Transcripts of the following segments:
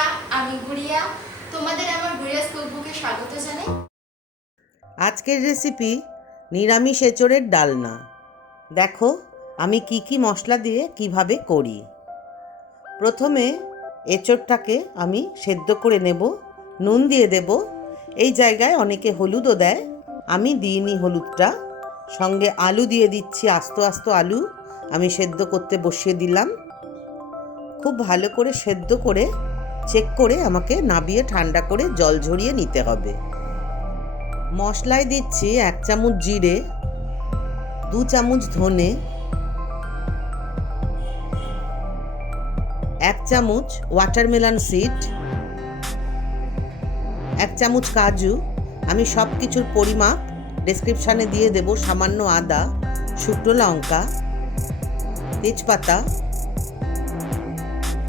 বন্ধুরা, আমি গুড়িয়া। তোমাদের আমার গুড়িয়াস কুকবুকে স্বাগত জানাই। আজকের রেসিপি নিরামিষ এঁচোড়ের ডালনা। দেখো আমি কি কি মশলা দিয়ে কিভাবে করি। প্রথমে এঁচোড়টাকে আমি সেদ্ধ করে নেব, নুন দিয়ে দেব। এই জায়গায় অনেকে হলুদও দেয়, আমি দিইনি হলুদটা। সঙ্গে আলু দিয়ে দিচ্ছি, আস্ত আস্ত আলু আমি সেদ্ধ করতে বসিয়ে দিলাম। খুব ভালো করে সেদ্ধ করে চেক করে আমাকে নাবিয়ে ঠান্ডা করে জল ঝরিয়ে নিতে হবে। মশলায় দিচ্ছি 1 চামচ জিরে, 2 চামচ ধনে, 1 চামচ ওয়াটারমেলন সিড, 1 চামচ কাজু। আমি সব কিছুর পরিমাপ ডেসক্রিপশানে দিয়ে দেব। সামান্য আদা, শুকনো লঙ্কা, তেজপাতা।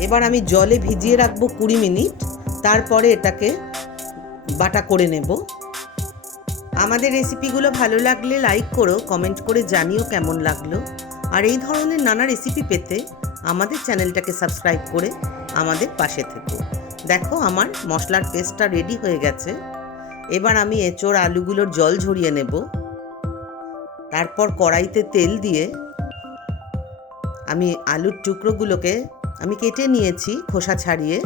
এবার আমি জলে ভিজিয়ে রাখবো 20 মিনিট, তারপরে এটাকে বাটা করে নেব। আমাদের রেসিপিগুলো ভালো লাগলে লাইক করো, কমেন্ট করে জানিও কেমন লাগলো। আর এই ধরনের নানা রেসিপি পেতে আমাদের চ্যানেলটাকে সাবস্ক্রাইব করে আমাদের পাশে থেকো। দেখো আমার মশলার পেস্টটা রেডি হয়ে গেছে। এবার আমি এঁচোড় আলুগুলোর জল ঝরিয়ে নেব। তারপর কড়াইতে তেল দিয়ে আমি আলুর টুকরোগুলোকে আমি কেটে নিয়েছি খোসা ছাড়িয়ে।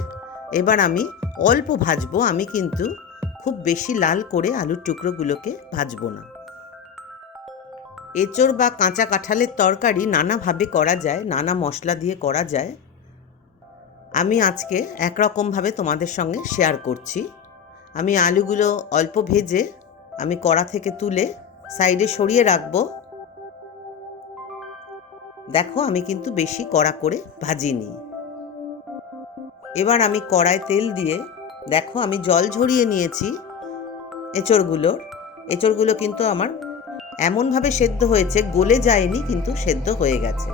এবার আমি অল্প ভাজবো, আমি কিন্তু খুব বেশি লাল করে আলুর টুকরোগুলোকে ভাজবো না। এঁচোড় বা কাঁচা কাঁঠালের তরকারি নানাভাবে করা যায়, নানা মশলা দিয়ে করা যায়। আমি আজকে একরকমভাবে তোমাদের সঙ্গে শেয়ার করছি। আমি আলুগুলো অল্প ভেজে আমি কড়া থেকে তুলে সাইডে সরিয়ে রাখবো। দেখো আমি কিন্তু বেশি কড়া করে ভাজিনি। এবার আমি কড়ায় তেল দিয়ে দেখো আমি জল ঝরিয়ে নিয়েছি এঁচোড়গুলো কিন্তু আমার এমনভাবে সেদ্ধ হয়েছে, গলে যায়নি কিন্তু সেদ্ধ হয়ে গেছে।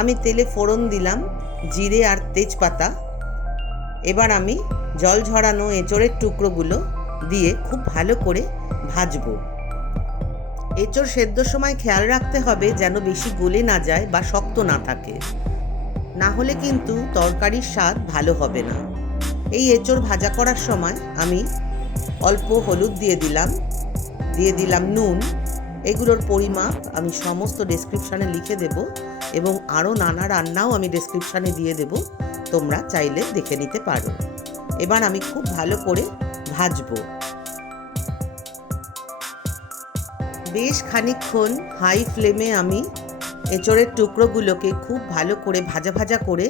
আমি তেলে ফোড়ন দিলাম জিরে আর তেজপাতা। এবার আমি জল ঝরানো এঁচোড়ের টুকরোগুলো দিয়ে খুব ভালো করে ভাজবো। এঁচোড় সেদ্ধর সময় খেয়াল রাখতে হবে যেন বেশি গলে না যায় বা শক্ত না থাকে, না হলে কিন্তু তরকারির স্বাদ ভালো হবে না। এই এঁচোড় ভাজা করার সময় আমি অল্প হলুদ দিয়ে দিলাম নুন। এগুলোর পরিমাপ আমি সমস্ত ডেসক্রিপশানে লিখে দেব এবং আরও নানা রান্নাও আমি ডেসক্রিপশানে দিয়ে দেব, তোমরা চাইলে দেখে নিতে পারো। এবার আমি খুব ভালো করে ভাজবো। বেশ খানিকক্ষণ হাই ফ্লেমে আমি এঁচোড়ের টুকরোগুলোকে খুব ভালো করে ভাজা করে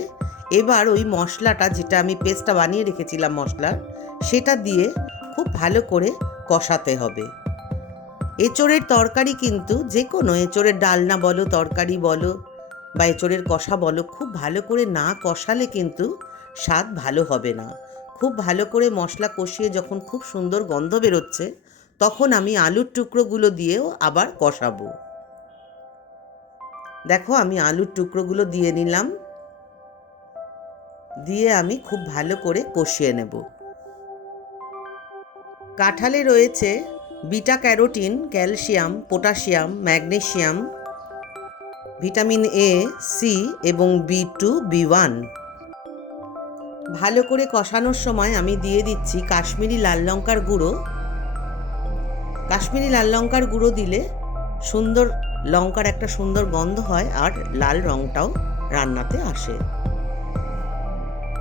এবার ওই মশলাটা, যেটা আমি পেস্টটা বানিয়ে রেখেছিলাম মশলার, সেটা দিয়ে খুব ভালো করে কষাতে হবে। এঁচোড়ের তরকারি কিন্তু যে কোনো এঁচোড়ের ডালনা বলো, তরকারি বলো বা এঁচোড়ের কষা বলো, খুব ভালো করে না কষালে কিন্তু স্বাদ ভালো হবে না। খুব ভালো করে মশলা কষিয়ে যখন খুব সুন্দর গন্ধ বেরোচ্ছে, তখন আমি আলুর টুকরোগুলো দিয়েও আবার কষাবো। দেখো আমি আলুর টুকরোগুলো দিয়ে নিলাম, দিয়ে আমি খুব ভালো করে কষিয়ে নেব। কাঁঠালে রয়েছে beta carotene, calcium, potassium, magnesium, vitamin A, C এবং B2, B1। ভালো করে কষানোর সময় আমি দিয়ে দিচ্ছি কাশ্মীরি লাল লঙ্কার গুঁড়ো। কাশ্মীরি লাল লঙ্কার গুঁড়ো দিলে সুন্দর লঙ্কার একটা সুন্দর গন্ধ হয় আর লাল রঙটাও রান্নাতে আসে।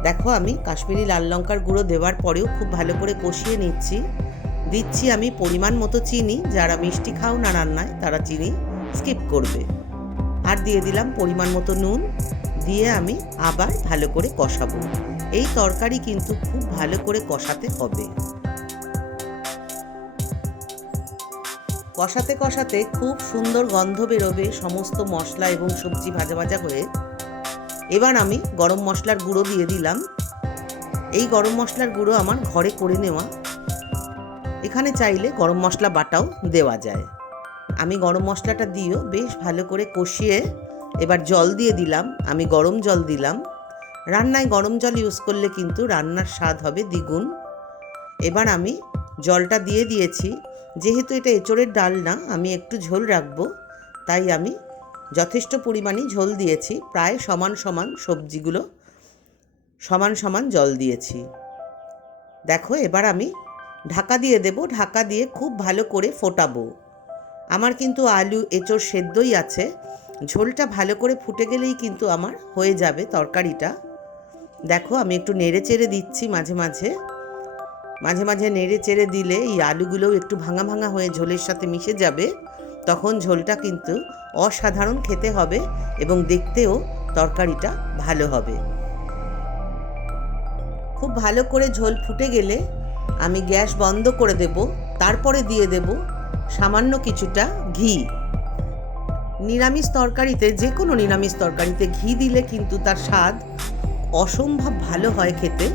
দেখো আমি কাশ্মীরি লাল লঙ্কার গুঁড়ো দেওয়ার পরেও খুব ভালো করে কষিয়ে দিচ্ছি আমি পরিমাণ মতো চিনি। যারা মিষ্টি খাও না রান্নায় তারা চিনি স্কিপ করবে। আর দিয়ে দিলাম পরিমাণ মতো নুন, দিয়ে আমি আবার ভালো করে কষাবো। এই তরকারি কিন্তু খুব ভালো করে কষাতে হবে। কষাতে খুব সুন্দর গন্ধ বেরোবে সমস্ত মশলা এবং সবজি ভাজা হয়ে। এবার আমি গরম মশলার গুঁড়ো দিয়ে দিলাম। এই গরম মশলার গুঁড়ো আমার ঘরে করে নেওয়া, এখানে চাইলে গরম মশলা বাটাও দেওয়া যায়। আমি গরম মশলাটা দিয়েও বেশ ভালো করে কষিয়ে এবার জল দিয়ে দিলাম। আমি গরম জল দিলাম। রান্নায় গরম জল ইউজ করলে কিন্তু রান্নার স্বাদ হবে দ্বিগুণ। এবার আমি জলটা দিয়ে দিয়েছি। যেহেতু এটা এঁচোড়ের ডালনা, আমি একটু ঝোল রাখবো, তাই আমি যথেষ্ট পরিমাণে ঝোল দিয়েছি। প্রায় সমান সমান সবজিগুলো সমান সমান জল দিয়েছি। দেখো এবার আমি ঢাকা দিয়ে দেব, ঢাকা দিয়ে খুব ভালো করে ফোটাবো। আমার কিন্তু আলু এঁচোড় সেদ্ধই আছে, ঝোলটা ভালো করে ফুটে গেলেই কিন্তু আমার হয়ে যাবে তরকারিটা। দেখো আমি একটু নেড়ে চেড়ে দিচ্ছি, মাঝে মাঝে মাঝে মাঝে নেড়ে চেড়ে দিলে এই আলুগুলোও একটু ভাঙা ভাঙা হয়ে ঝোলের সাথে মিশে যাবে। তখন ঝোলটা কিন্তু অসাধারণ খেতে হবে এবং দেখতেও তরকারিটা ভালো হবে। খুব ভালো করে ঝোল ফুটে গেলে আমি গ্যাস বন্ধ করে দেব, তারপরে দিয়ে দেব সামান্য কিছুটা ঘি। নিরামিষ তরকারিতে, যে কোনো নিরামিষ তরকারিতে ঘি দিলে কিন্তু তার স্বাদ অসম্ভব ভালো হয় খেতে।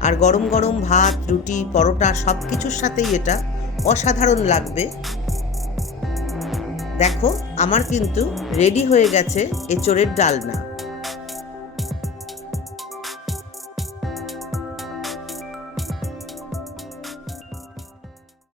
আর গরম গরম ভাত, রুটি, পরোটা সব কিছুর সাথেই এটা অসাধারণ লাগবে। দেখো আমার কিন্তু রেডি হয়ে গেছে এঁচোড়ের ডালনা।